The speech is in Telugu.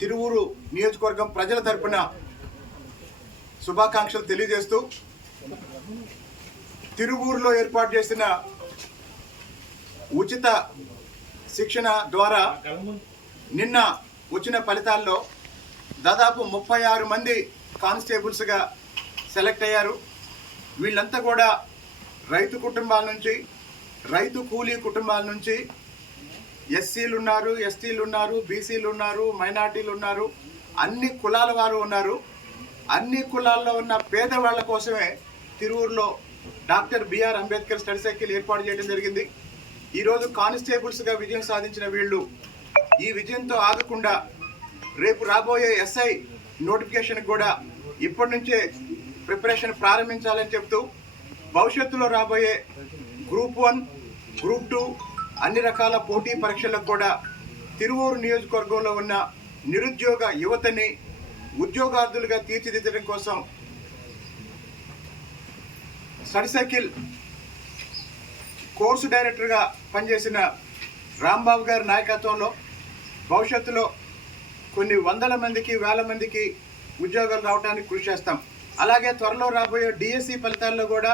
తిరువూరు నియోజకవర్గం ప్రజల తరపున శుభాకాంక్షలు తెలియజేస్తూ తిరువూరులో ఏర్పాటు చేసిన ఉచిత శిక్షణ ద్వారా నిన్న వచ్చిన ఫలితాల్లో దాదాపు 36 మంది కానిస్టేబుల్స్గా సెలెక్ట్ అయ్యారు. వీళ్ళంతా కూడా రైతు కుటుంబాల నుంచి, రైతు కూలీ కుటుంబాల నుంచి, ఎస్సీలు ఉన్నారు, ఎస్టీలు ఉన్నారు, బీసీలు ఉన్నారు, మైనార్టీలు ఉన్నారు, అన్ని కులాల వారు ఉన్నారు. అన్ని కులాల్లో ఉన్న పేదవాళ్ల కోసమే తిరువూరులో doctor B R Ambedkar study circle ఏర్పాటు చేయడం జరిగింది. ఈరోజు కానిస్టేబుల్స్గా విజయం సాధించిన వీళ్ళు ఈ విజయంతో ఆగకుండా రేపు రాబోయే ఎస్ఐ నోటిఫికేషన్ కూడా ఇప్పటి నుంచే ప్రిపరేషన్ ప్రారంభించాలని చెప్తూ భవిష్యత్తులో రాబోయే గ్రూప్ 1, గ్రూప్ 2 అన్ని రకాల పోటీ పరీక్షలకు కూడా తిరువూరు నియోజకవర్గంలో ఉన్న నిరుద్యోగ యువతని ఉద్యోగార్థులుగా తీర్చిదిద్దడం కోసం స్టడీ సర్కిల్ కోర్సు డైరెక్టర్గా పనిచేసిన రాంబాబు గారి నాయకత్వంలో భవిష్యత్తులో కొన్ని వందల మందికి, వేల మందికి ఉద్యోగాలు రావడానికి కృషి చేస్తాం. అలాగే త్వరలో రాబోయే డిఎస్సి ఫలితాల్లో కూడా